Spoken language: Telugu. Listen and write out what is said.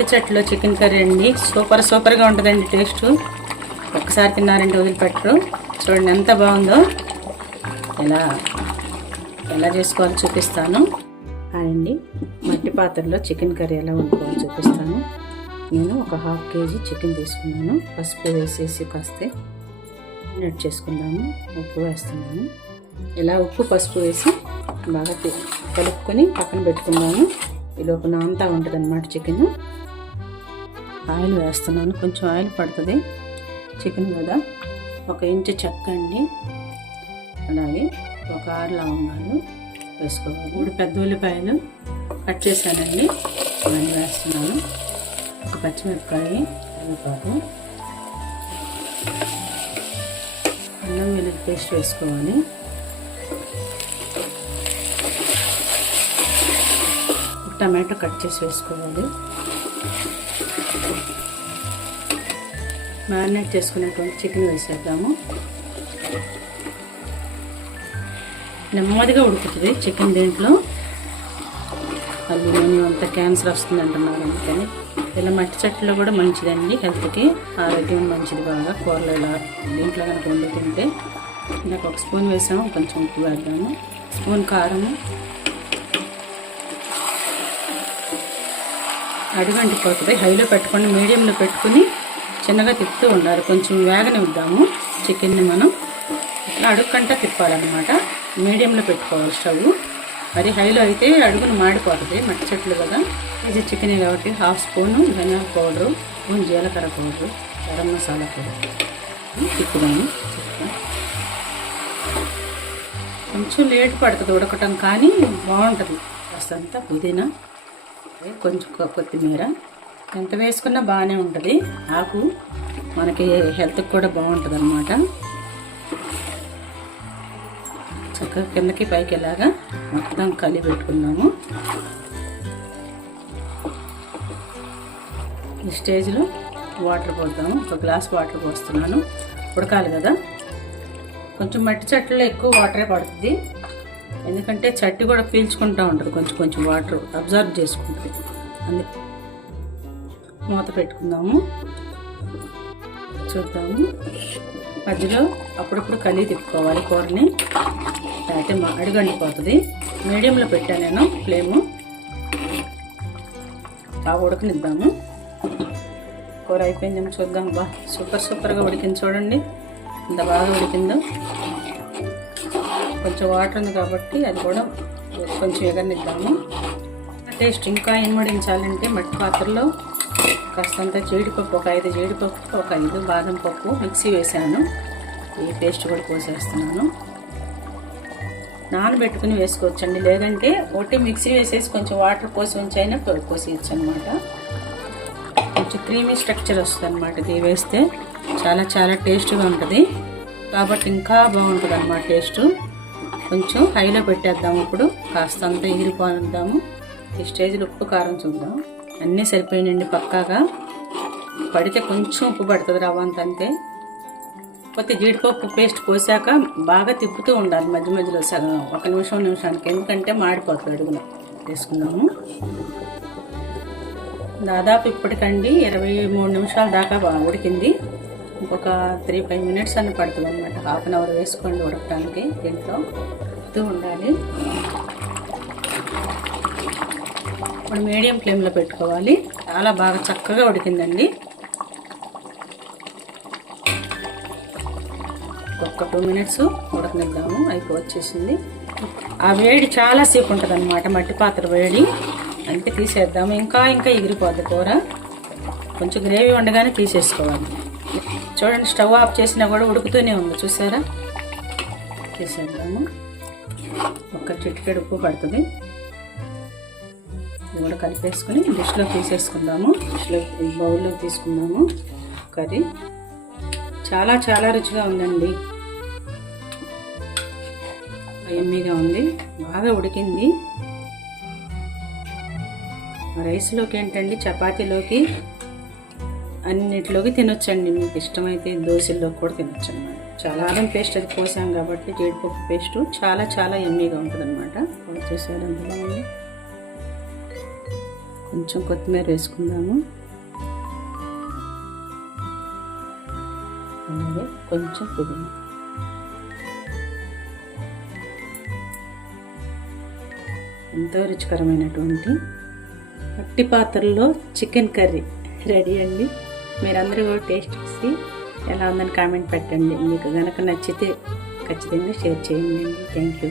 మట్టి చెట్టులో చికెన్ కర్రీ అండి. సూపర్గా ఉంటుందండి టేస్ట్. ఒక్కసారి తిన్నారంటే వదిలిపెట్టరు. చూడండి ఎంత బాగుందో. ఎలా చేసుకోవాలో చూపిస్తాను. అండి మట్టి పాత్రలో చికెన్ కర్రీ ఎలా వండుకోవాలో చూపిస్తాను. నేను ఒక 1/2 kg చికెన్ తీసుకున్నాను. పసుపు వేసేసి కాస్త నెట్ చేసుకుందాము. ఉప్పు వేస్తున్నాను. ఇలా ఉప్పు పసుపు వేసి బాగా కలుపుకొని పక్కన పెట్టుకుందాము. ఈలోపు నాంతా ఉంటుంది అన్నమాట చికెన్. ఆయిల్ వేస్తున్నాను. కొంచెం ఆయిల్ పడుతుంది చికెన్ కదా. 1 ఇంచు చెక్క అండి, అలాగే ఒక 6 లవంగాలు వేసుకోవాలి. 3 పెద్ద ఉల్లిపాయలు కట్ చేశానండి, అవన్నీ వేస్తున్నాను. ఒక పచ్చిమిరపకాయ, కరివేపాకు, అల్లం వెల్లుల్లి పేస్ట్ వేసుకోవాలి. టమాటో కట్ చేసి వేసుకోవాలి. మ్యారినేట్ చేసుకునేటువంటి చికెన్ వేసేద్దాము. నెమ్మదిగా ఉడుకుతుంది చికెన్. దీంట్లో అల్యూమినియం అంతా క్యాన్సర్ వస్తుంది అంటున్నారు, అందుకని ఇలా మట్టి చెట్టులో కూడా మంచిదండి, హెల్త్కి ఆరోగ్యం మంచిది. బాగా కూరలు ఇలా దీంట్లో కనుక వండి తింటే. నాకు 1 స్పూన్ వేసాము, కొంచెం ఉప్పు వేద్దాము, స్పూన్ కారము. అడుగంటిపోతుంది. హైలో పెట్టుకొని మీడియంలో పెట్టుకుని చిన్నగా తిప్పుతూ ఉండాలి. కొంచెం వేగనిద్దాము చికెన్ని. మనం ఇట్లా అడుగుకంట తిప్పాలన్నమాట. మీడియంలో పెట్టుకోవాలి స్టవ్. మరి హైలో అయితే అడుగును మాడిపోతుంది, మట్టి చెట్లు కదా. ఇది చికెన్ కాబట్టి 1/2 స్పూను ధనియాల పౌడరు, 1 స్పూన్ జీలకర్ర పౌడరు, గరం మసాలా పౌడర్ తిప్పుదాము. కొంచెం లేట్ పడుతుంది ఉడకటం, కానీ బాగుంటుంది. కాస్తంత పుదీనా, కొంచెం కొత్తిమీర, ఎంత వేసుకున్నా బాగానే ఉంటుంది. ఆకు మనకి హెల్త్కి కూడా బాగుంటుంది అన్నమాట. చక్కగా కిందకి పైకి ఇలాగా మొత్తం కలిపి పెట్టుకున్నాము. ఈ స్టేజ్లో వాటర్ పోద్దాము. 1 గ్లాస్ వాటర్ పోస్తున్నాను. ఉడకాలి కదా. కొంచెం మట్టి చెట్టులో ఎక్కువ వాటరే పడుతుంది, ఎందుకంటే చట్టి కూడా పీల్చుకుంటూ ఉంటుంది. కొంచెం వాటర్ అబ్జర్వ్ చేసుకుంటుంది. అందుకే మూత పెట్టుకుందాము. చూద్దాము. మధ్యలో అప్పుడప్పుడు కలిగి తిప్పుకోవాలి కూరని, అయితే అడుగండిపోతుంది. మీడియంలో పెట్టాను నేను ఫ్లేము. బాగా ఉడకనిద్దాము. కూర అయిపోయిందేమో చూద్దాం. సూపర్గా ఉడికింది చూడండి, ఇంత బాగా ఉడికిందో. కొంచెం వాటర్ ఉంది కాబట్టి అది కూడా కొంచెం ఎగరనిద్దాము. టేస్ట్ ఇంకా ఇనుమడించాలంటే మట్టి పాత్రలో కాస్తంత జీడిపప్పు, ఒక 5 జీడిపప్పు, ఒక 5 బాదం పప్పు మిక్సీ వేసాను. ఈ పేస్ట్ కూడా పోసేస్తున్నాను. నానబెట్టుకుని వేసుకోవచ్చండి, లేదంటే ఒకటి మిక్సీ వేసేసి కొంచెం వాటర్ పోసి ఉంచైనా పోసేయచ్చు అనమాట. కొంచెం క్రీమీ స్ట్రక్చర్ వస్తుంది అనమాట. ఇది వేస్తే చాలా టేస్ట్గా ఉంటుంది, కాబట్టి ఇంకా బాగుంటుంది అన్నమాట టేస్ట్. కొంచెం హైలో పెట్టేద్దాము. ఇప్పుడు కాస్తంత ఎగిరిపోనిద్దాము. ఈ స్టేజ్లో ఉప్పు కారం చూద్దాం. అన్నీ సరిపోయినండి పక్కాగా. పడితే కొంచెం ఉప్పు పడుతుంది, రవ్వంత అంతే. కొద్ది జీడిపప్పు పేస్ట్ పోసాక బాగా తిప్పుతూ ఉండాలి మధ్యలో సగం 1 నిమిషానికి, ఎందుకంటే మాడిపోతుంది అడుగున. వేసుకున్నాము. దాదాపు ఇప్పటికండి 23 నిమిషాల దాకా బాగా ఉడికింది. ఇంకొక 3-5 మినిట్స్ అని పడుతుంది అనమాట. 1/2 అవర్ వేసుకోండి ఉడకడానికి. దీంట్లో తిప్పుతూ ఉండాలి. ఇప్పుడు మీడియం ఫ్లేమ్లో పెట్టుకోవాలి. చాలా బాగా చక్కగా ఉడికిందండి. ఒక 2 మినిట్స్ ఉడకనిద్దాము. వచ్చేసింది. ఆ వేడి చాలాసేపు ఉంటుంది అనమాట, మట్టి పాత్ర వేడి. అందుకే తీసేద్దాము. ఇంకా ఎగిరిపోద్ది కూర. కొంచెం గ్రేవీ ఉండగానే తీసేసుకోవాలి. చూడండి, స్టవ్ ఆఫ్ చేసినా కూడా ఉడుకుతూనే ఉంది, చూసారా. తీసేద్దాము. ఒక చిటికెడు ఉప్పు పడుతుంది. ఇది కూడా కలిపేసుకొని డిష్లో తీసేసుకుందాము. బౌల్లో తీసుకుందాము. కర్రీ చాలా రుచిగా ఉందండి. యమ్మీగా ఉంది, బాగా ఉడికింది. రైస్లోకి ఏంటండి, చపాతీలోకి, అన్నిటిలోకి తినొచ్చండి. మీకు ఇష్టమైతే దోశల్లోకి కూడా తినొచ్చు అన్నమాట. చాలా అల్లం పేస్ట్ అది పోసాం కాబట్టి, జీడిపప్పు పేస్ట్ చాలా యమ్మీగా ఉంటుంది అనమాట. చూసేయాలి ఎంత బాగుంది. కొంచెం కొత్తిమీర వేసుకుందాము. అలాగే కొంచెం పుదీనా. ఎంతో రుచికరమైనటువంటి మట్టి పాత్రలో చికెన్ కర్రీ రెడీ అండి. మీరందరూ కూడా టేస్ట్ చేసి ఎలా ఉందని కామెంట్ పెట్టండి. మీకు కనుక నచ్చితే ఖచ్చితంగా షేర్ చేయండి. Thank you.